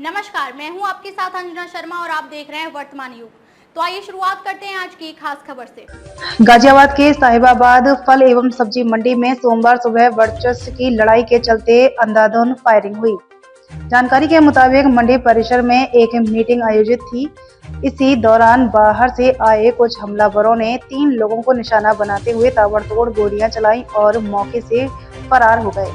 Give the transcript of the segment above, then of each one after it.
नमस्कार, मैं हूं आपके साथ अंजना शर्मा और आप देख रहे हैं वर्तमान युग। तो आइए शुरुआत करते हैं आज की खास खबर से। गाजियाबाद के साहिबाबाद फल एवं सब्जी मंडी में सोमवार सुबह वर्चस्व की लड़ाई के चलते अंधाधुंध फायरिंग हुई। जानकारी के मुताबिक मंडी परिसर में एक मीटिंग आयोजित थी। इसी दौरान बाहर से आए कुछ हमलावरों ने 3 लोगों को निशाना बनाते हुए ताबड़तोड़ गोलियां चलाई और मौके से फरार हो गए।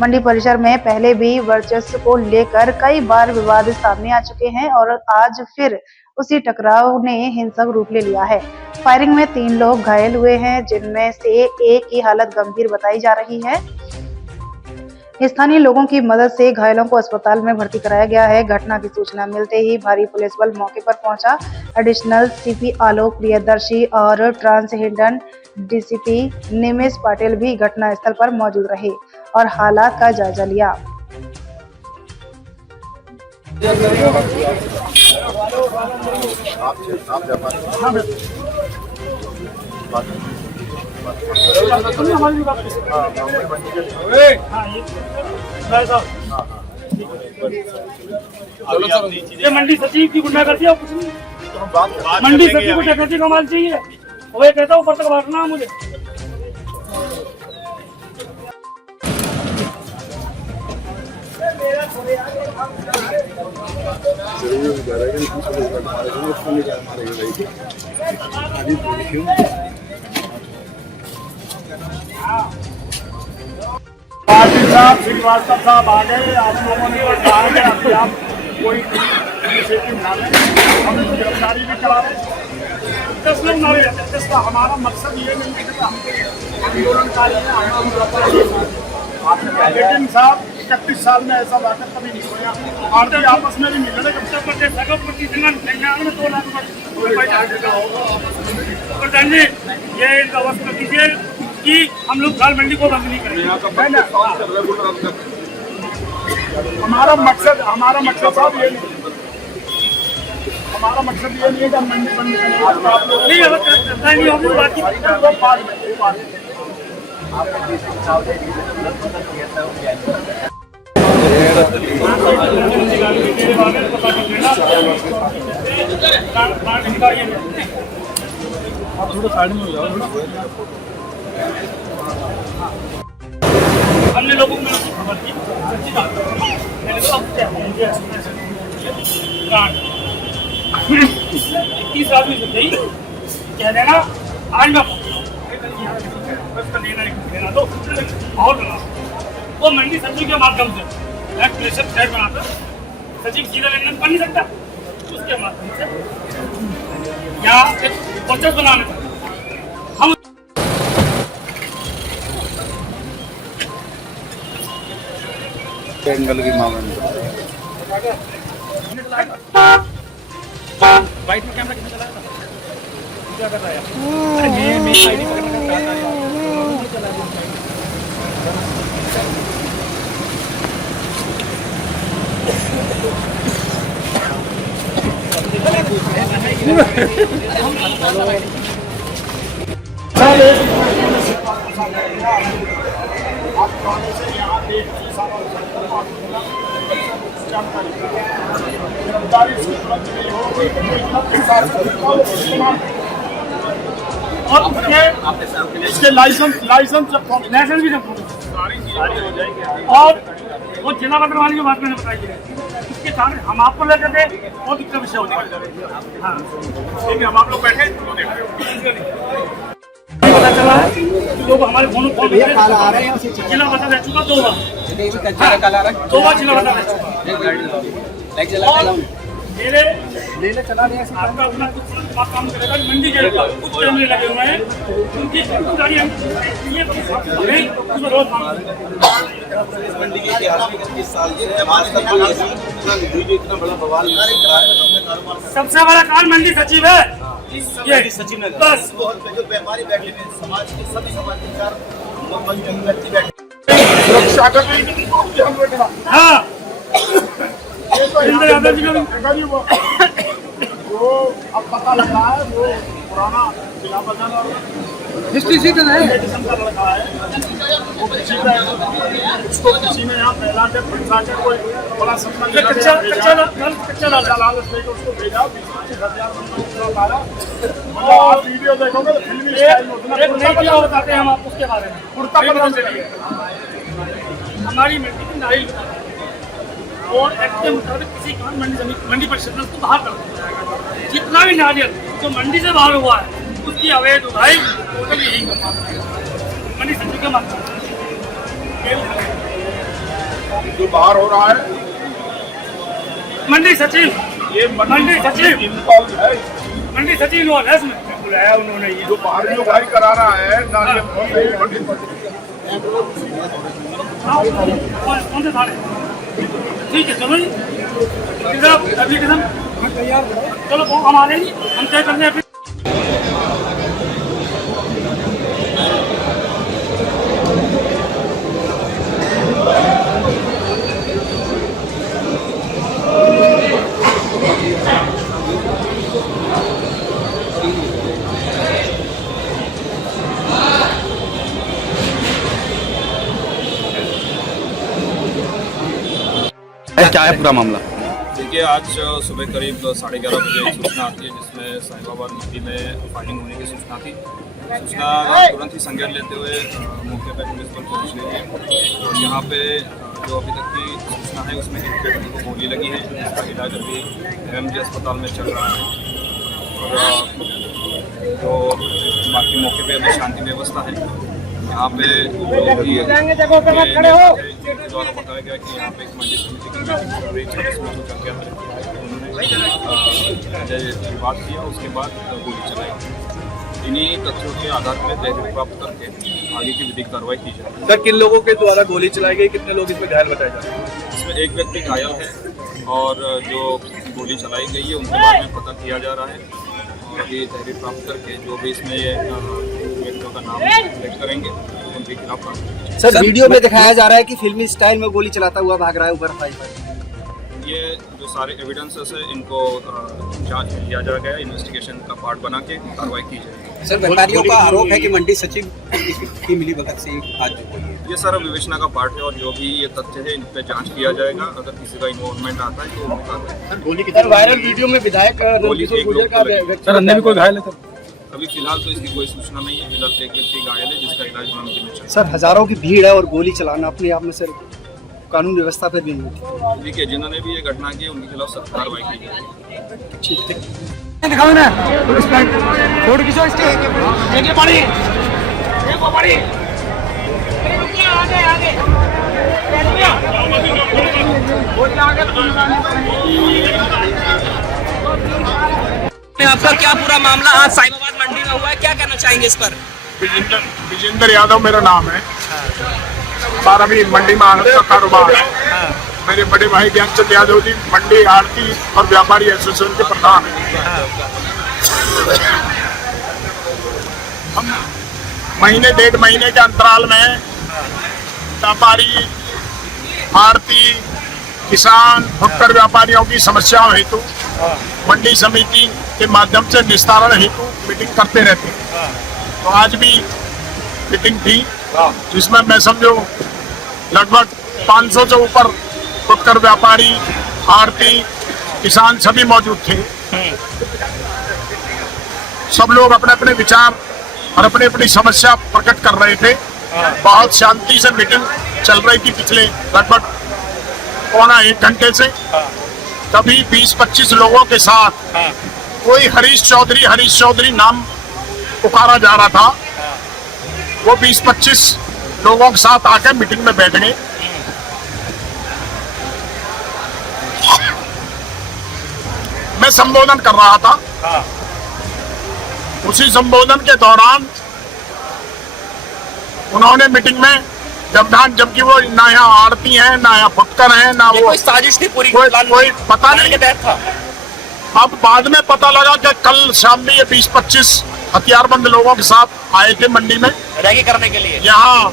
मंडी परिसर में पहले भी वर्चस्व को लेकर कई बार विवाद सामने आ चुके हैं और आज फिर उसी टकराव ने हिंसक रूप ले लिया है। फायरिंग में 3 लोग घायल हुए हैं, जिनमें से एक की हालत गंभीर बताई जा रही है। स्थानीय लोगों की मदद से घायलों को अस्पताल में भर्ती कराया गया है। घटना की सूचना मिलते ही भारी पुलिस बल मौके पर पहुंचा। एडिशनल सीपी आलोक प्रियदर्शी और ट्रांस हिडन डीसीपी निमेश पाटिल भी घटना स्थल पर मौजूद रहे और हालात का जायजा लिया। ये मंडी सचिव की गुंडागर्दी है, कुछ नहीं। मंडी सचिव को डकैती का माल चाहिए, वो ये कहता ऊपर तक भागना है मुझे। पाटिल साहब, श्रीवास्तव साहब आ गए। आप लोगों ने कहा कि अभी आप कोई इनिशिएटिव ना लें, हम गिरफ्तारी भी करा रहे हैं। 10 लोग मारे जाते हैं। जिसका हमारा मकसद ये नहीं है कि हम आंदोलनकारी हैं, लेकिन साहब 31 साल में ऐसा वाकई कभी नहीं हुआ। भारतीय आपस में भी मिल रहे प्रधान जी, ये व्यवस्था कीजिए कि हम लोग दाल मंडी को बंद नहीं करेंगे। हमारा मकसद साहब ये नहीं, हमारा मकसद ये नहीं है कि हम मंडी बंद करें। नहीं होगी बात। आप थोड़ा साइड में हो जाओ। हमने लोगों को खबर दी, सच्ची बात मैंने तो अब क्या 21 आदमी से गई कह देना आज मैं लेना तो और बना वो मंडी सचिव के माध्यम से एक प्रेशर फ्लैट बनाकर सचिव सीधा लेन देन कर नहीं सकता, उसके माध्यम से या एक प्रोसेस बनाने का हम एंगल की मांग वाइट में कैमरा कितना चला रहा है? क्या कर रहा है? अरे मैं आईडी पकड़ने का चाहता हूं। और उसके लाइसेंस भी जब और वो जिला बदल वाली की बात मैंने बताई है, इसके कारण हम आपको लेकर दे बहुत दिक्कत विषय होने वाला। हाँ ठीक है, हम आप लोग बैठे पता चला है लोग हमारे फोन आ रहे हैं। जिला बदल रह चुका 2 बार, 2 बार जिला बदल रह चुका। ले चला रहे हैं। आपका अपना कुछ काम करेगा मंडी जेल का कुछ कैमरे लगे हुए हैं, उनकी गाड़ी ये रोज मंडी के इतिहास में 21 साल से आज तक इतना बड़ा बवाल सबसे बड़ा काल मंडी सचिव है। ये सचिव ने बस जो व्यापारी बैठे हुए समाज के सभी समाज के 4 व्यक्ति बैठे सुरक्षा कर। हाँ वो अब पता लगा है, वो पुराना जिला बदल और डिस्ट्रिक्ट है। वो किसी पे उसको किसी ने यहाँ फैला के फंसा के कोई बड़ा सपना कच्चा लालच देकर उसको भेजा 20-25 हज़ार बंदों लाया। मतलब आप वीडियो देखोगे तो फिल्मी स्टाइल में उतना बताते हैं हम आपको उसके बारे में। कुर्ता पजामा चलिए हमारी मंडी की नारियल और एक्ट के मुताबिक किसी कारण मंडी परिषद में उसको बाहर कर दिया जाएगा। जितना भी नारियल जो मंडी से बाहर हुआ है उसकी अवैध उठाई टोटल यही मंडी सचिव के माध्यम जो बाहर हो रहा है मंडी सचिव ये मंडी सचिव इंस्टॉल है। मंडी सचिव इन्वॉल्व है इसमें बुलाया उन्होंने ये जो बाहर जो भाई करा रहा है नारियल कौन से थाने ठीक है चलो जी एप्लीकेशन चलो हम आ रहे हैं हम तय कर रहे हैं। क्या है पूरा मामला? देखिए, आज सुबह करीब 11:30 बजे एक सूचना आती है जिसमें साहिबाबाद मंडी में फायरिंग होने की सूचना थी। सूचना तुरंत ही संज्ञान लेते हुए मौके पर पुलिस बल पहुँच गई है और यहाँ पे जो अभी तक की सूचना है उसमें एक व्यक्ति को गोली लगी है जिसका इलाज अभी MG अस्पताल में चल रहा है और जो बाकी मौके पे अभी शांति व्यवस्था है। यहाँ पे द्वारा बताया गया कि यहाँ पे एक मंडी समिति की मीटिंग चल रही थी जिसमें जो चल गया था उन्होंने विवाद किया, उसके बाद गोली चलाई। इन्हीं तथ्यों के आधार पर तहरीर प्राप्त करके आगे की विधिक कार्रवाई की जाए। सर, किन लोगों के द्वारा गोली चलाई गई, कितने लोग इसमें घायल बताए जा रहे हैं? इसमें एक व्यक्ति घायल है और जो गोली चलाई गई है उनके बारे में पता किया जा रहा है और अभी तहरीर प्राप्त करके जो भी इसमें व्यक्तियों का नाम उल्लेख करेंगे उनके खिलाफ कार्रवाई। सर, वीडियो में दिखाया जा रहा है कि फिल्मी स्टाइल में गोली चलाता हुआ भाग रहा है ऊपर फाइव। ये जो सारे एविडेंसेस है इनको जांच में लिया जाएगा, इन्वेस्टिगेशन का पार्ट बना के कार्रवाई की जाएगी। सर, व्यापारियों का आरोप है कि मंडी सचिव की मिलीभगत से आज जो हुई है। ये सारा विवेचना का पार्ट है और जो भी ये तथ्य है इन पे जांच किया जाएगा। अगर किसी का इन्वॉल्वमेंट आता है तो वो बताते हैं। सर, वायरल वीडियो में विधायक सर, अन्य भी कोई घायल है? अभी फिलहाल तो इसकी कोई सूचना नहीं है। फिलहाल एक व्यक्ति घायल है जिसका इलाज मंडी में चल रहा सर, हजारों की भीड़ है और गोली चलाना अपने आप में सर कानून व्यवस्था पर भी नहीं होती। है। देखिए, जिन्होंने भी ये घटना की उनके खिलाफ सख्त कार्रवाई की जाएगी। दिखाओ ना फोटो खींचो इसके। आपका क्या पूरा मामला आज साहिबाबाद मंडी में हुआ है, क्या कहना चाहेंगे इस पर? विजेंद्र यादव मेरा नाम है। हमारा भी मंडी में आड़त का कारोबार है। मेरे बड़े भाई ज्ञानचंद यादव जी मंडी आड़ती और व्यापारी एसोसिएशन के प्रधान हैं। हम महीने 1.5 महीने के अंतराल में व्यापारी, आड़ती, किसान, फुटकर व्यापारियों की समस्याओं हेतु मंडी समिति के माध्यम से निस्तारण हेतु मीटिंग करते रहते हैं। तो आज भी मीटिंग थी जिसमें मैं समझो लगभग 500 से ऊपर फुटकर व्यापारी, आड़ती, किसान सभी मौजूद थे। सब लोग अपने अपने विचार और अपनी अपनी समस्या प्रकट कर रहे थे। बहुत शांति से मीटिंग चल रही थी पिछले लगभग 1.25 घंटे से। तभी 20-25 लोगों के साथ कोई हरीश चौधरी नाम पुकारा जा रहा था। वो 20-25 लोगों के साथ आकर मीटिंग में बैठ गए। मैं संबोधन कर रहा था। उसी संबोधन के दौरान उन्होंने मीटिंग में जबकि वो ना यहाँ आड़ती हैं, ना यहाँ फुटकर हैं, ना वो कोई साजिश थी पूरी कोई पता नहीं था। अब बाद में पता लगा कि कल शाम में ये 20-25 हथियारबंद लोगों के साथ आए थे मंडी में रैगी करने के लिए, यहाँ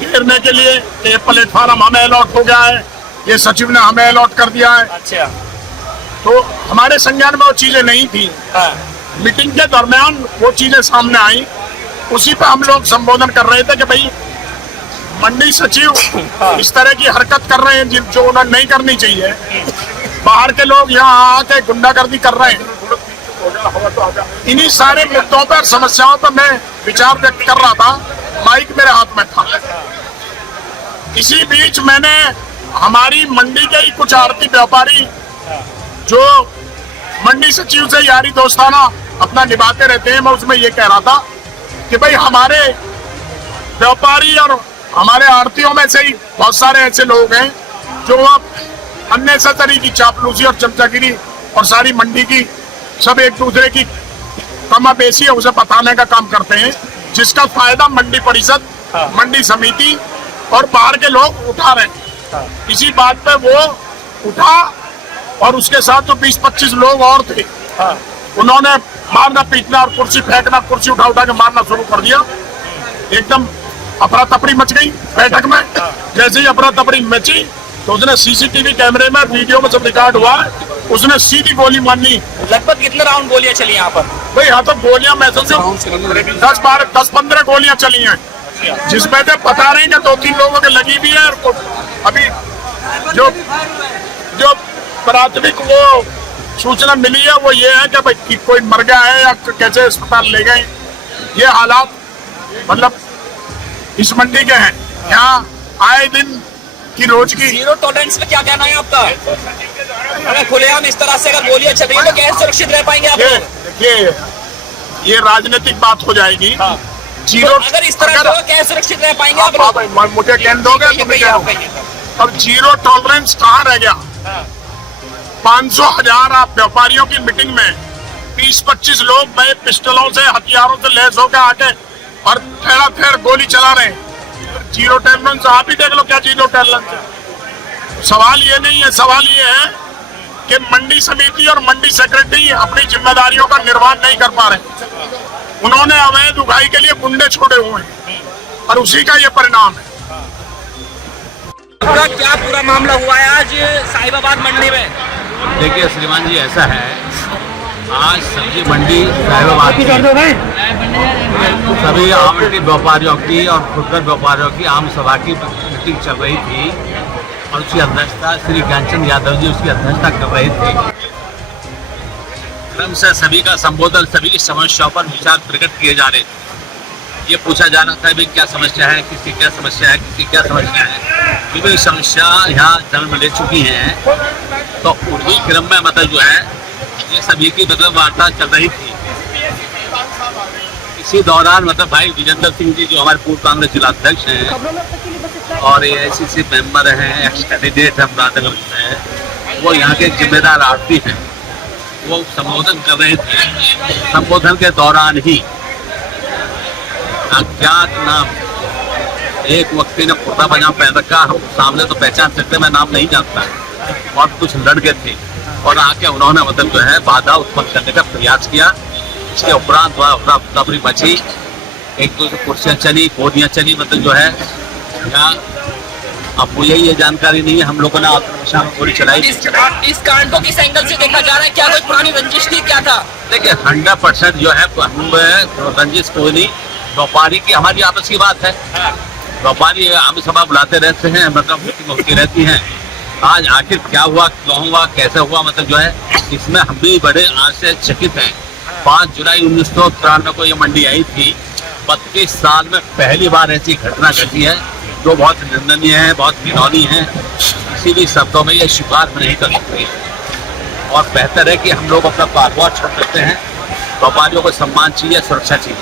घेरने के लिए। ये प्लेटफार्म हमें अलॉट हो गया है, ये सचिव ने हमें अलॉट कर दिया है। अच्छा, तो हमारे संज्ञान में वो चीजें नहीं थी। मीटिंग के दरमियान वो चीजें सामने आई। उसी पे हम लोग संबोधन कर रहे थे कि भाई मंडी सचिव इस तरह की हरकत कर रहे हैं जो उन्हें नहीं करनी चाहिए। बाहर के लोग यहाँ आके गुंडागर्दी कर रहे हैं। इन्हीं सारे मुद्दों पर, समस्याओं पर मैं विचार व्यक्त कर रहा था। माइक मेरे हाथ में था। इसी बीच मैंने हमारी मंडी के ही कुछ आड़ती व्यापारी जो मंडी सचिव से यारी दोस्ताना अपना निभाते रहते हैं, मैं उसमें ये कह रहा था कि भाई हमारे व्यापारी और हमारे आड़तियों में से ही बहुत सारे ऐसे लोग हैं जो अब अननेसेसरी की चापलूसी और चमचागिरी और सारी मंडी की सब एक दूसरे की कमाबेशी है उसे बताने का काम करते हैं, जिसका फायदा मंडी परिषद, मंडी समिति और बाहर के लोग उठा रहे हैं। इसी बात पे वो उठा और उसके साथ जो 20-25 लोग और थे, उन्होंने मारना पीटना और कुर्सी फेंकना, कुर्सी उठा उठा के मारना शुरू कर दिया। एकदम अफरा तफरी मच गई बैठक में। जैसे ही अफरा तफरी मची तो उसने सीसीटीवी कैमरे में, वीडियो में सब रिकॉर्ड हुआ, उसने सीधी गोली मारनी। लगभग कितने राउंड गोलियां चली यहाँ पर? भाई यहाँ तो गोलियां मैं समझो 10-15 गोलियां चली हैं, जिसमें से बता रहे हैं कि 2-3 लोगों के लगी भी है। और अभी जो प्राथमिक वो सूचना मिली है वो ये है कि भाई कि कोई मर गया है या कैसे अस्पताल ले गए। ये हालात मतलब इस मंडी के हैं। यहाँ आए दिन की रोज की जीरो टॉलरेंस में क्या कहना है आपका? अगर खुलेआम इस तरह से अगर गोलियां चल रही है तो कैसे सुरक्षित रह पाएंगे आप लोग? देखिए ये राजनीतिक बात हो जाएगी। जीरो अगर इस तरह से कैसे सुरक्षित रह पाएंगे आप लोग? मुझे कहने दोगे तो मैं कह रहा हूं। अब जीरो टॉलरेंस कहाँ रह गया? 500,000 आप व्यापारियों की मीटिंग में 20-25 लोग नए पिस्टलों से, हथियारों से लैस होकर आके और फेर गोली चला रहे हैं। जीरो टॉलरेंस आप ही देख लो क्या जीरो टॉलरेंस है। सवाल ये नहीं है, सवाल ये है कि मंडी समिति और मंडी सेक्रेटरी अपनी जिम्मेदारियों का निर्वहन नहीं कर पा रहे। उन्होंने अवैध उगाई के लिए गुंडे छोड़े हुए हैं और उसी का ये परिणाम है। क्या पूरा मामला हुआ है आज साहिबाबाद मंडी में? देखिए श्रीमान जी, ऐसा है आज सब्जी मंडी साहिबाबाद की सभी आमंत्रित व्यापारियों की और खुदरा व्यापारियों की आम सभा की मीटिंग चल रही थी और उसकी अध्यक्षता श्री ज्ञानचंद यादव जी उसकी अध्यक्षता कर रहे थे। क्रम से सभी का संबोधन, सभी की समस्याओं पर विचार प्रकट किए जा रहे थे। ये पूछा जा रहा था भी क्या समस्या है, किसी क्या समस्या है, किसी क्या समस्या है। विभिन्न समस्या यहाँ जन्म ले चुकी हैं, तो उन्हीं क्रम में मतलब जो है ये सभी की मतलब वार्ता चल रही थी। इसी दौरान मतलब भाई विजेंद्र सिंह जी जो हमारे पूर्व कांग्रेस जिलाध्यक्ष हैं और AICC मेंबर हैं, एक्स कैंडिडेट हैं राजनगर में, वो यहाँ के जिम्मेदार आड़ती हैं, वो संबोधन कर रहे थे। संबोधन के दौरान ही अज्ञात नाम एक व्यक्ति ने कुर्ता पजामा पहन रखा, हम सामने तो पहचान सकते, मैं नाम नहीं जानता, और कुछ लड़के थे और आके उन्होंने मतलब जो है बाधा उत्पन्न करने का प्रयास किया। इसके उपरांत तफरी मची, एक दो कुर्सियाँ चली, गोलियाँ चली, मतलब जो है यहाँ अब मुझे ये जानकारी नहीं है। हम लोगों ने आत्मविश्वास गोली चलाई। इस कांड को किस एंगल से देखा जा रहा है? क्या कोई पुरानी रंजिश थी, क्या था? देखिए 100% जो है हम रंजिश कोई नहीं, व्यापारी की हमारी आपस की बात है। व्यापारी आम सभा बुलाते रहते हैं, मतलब मीटिंग होती रहती हैं। आज आखिर क्या हुआ, क्यों हुआ, कैसे हुआ, मतलब जो है इसमें हम भी बड़े आश्चर्यचकित हैं। 5 जुलाई 1993 को ये मंडी आई थी। 32 साल में पहली बार ऐसी घटना घटी है जो बहुत निंदनीय है, बहुत घिनौनी है। किसी भी शब्दों में ये स्वीकार नहीं कर सकते और बेहतर है कि हम लोग अपना कारोबार छोड़ सकते हैं। व्यापारियों को सम्मान चाहिए, सुरक्षा चाहिए।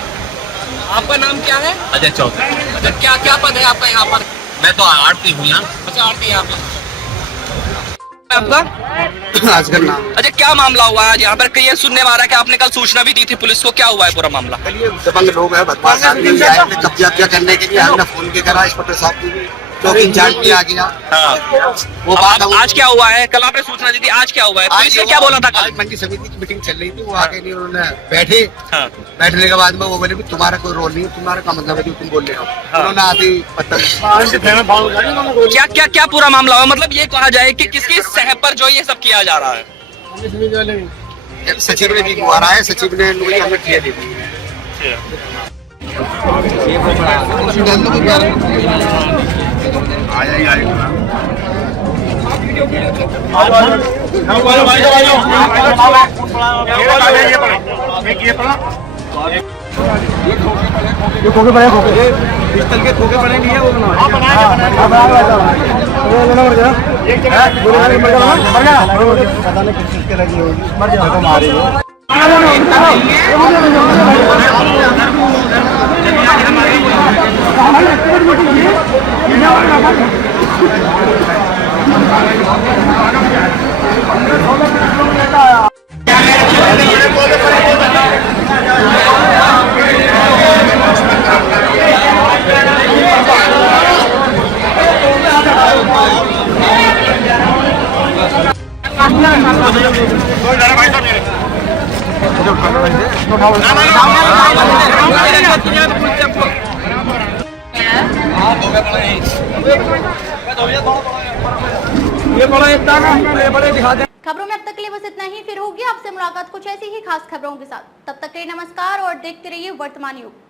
आपका नाम क्या है? अजय चौधरी। अच्छा, क्या क्या पद है आपका यहाँ पर? मैं तो आड़ती हूँ यहाँ। अच्छा, आड़ती यहाँ पे आपका? आजकल नाम। अच्छा, क्या मामला हुआ है आज यहाँ पर? ये सुनने में आ रहा है कि आपने कल सूचना भी दी थी पुलिस को, क्या हुआ है पूरा मामला? दबंग लोग हैं, बदमाश आदमी आए थे कब्जा करने के लिए। हमने फोन के करा इंस्पेक्टर साहब को, तो इंचार्ज भी आ गया। वो बात आज क्या हुआ है? कल आपने सूचना दी थी, आज क्या हुआ है? पुलिस ने क्या बोला था कल? मंडी समिति की मीटिंग चल रही थी, वो आगे नहीं, उन्होंने बैठे। बैठने के बाद में वो बोले भी तुम्हारा कोई रोल नहीं है, तुम्हारा क्या मतलब है जो तुम बोल रहे हो। उन्होंने आधी क्या क्या क्या पूरा मामला हुआ? मतलब ये कहा जाए कि किसकी सहब पर जो ये सब किया जा रहा है? सचिव ने भी बुआ रहा है, सचिव ने हमें किया दी। पिस्टल के खोखे बने नहीं है वो खबरों में अब तक के लिए बस इतना ही। फिर होगी आपसे मुलाकात कुछ ऐसी ही खास खबरों के साथ। तब तक के लिए नमस्कार और देखते रहिए वर्तमान युग।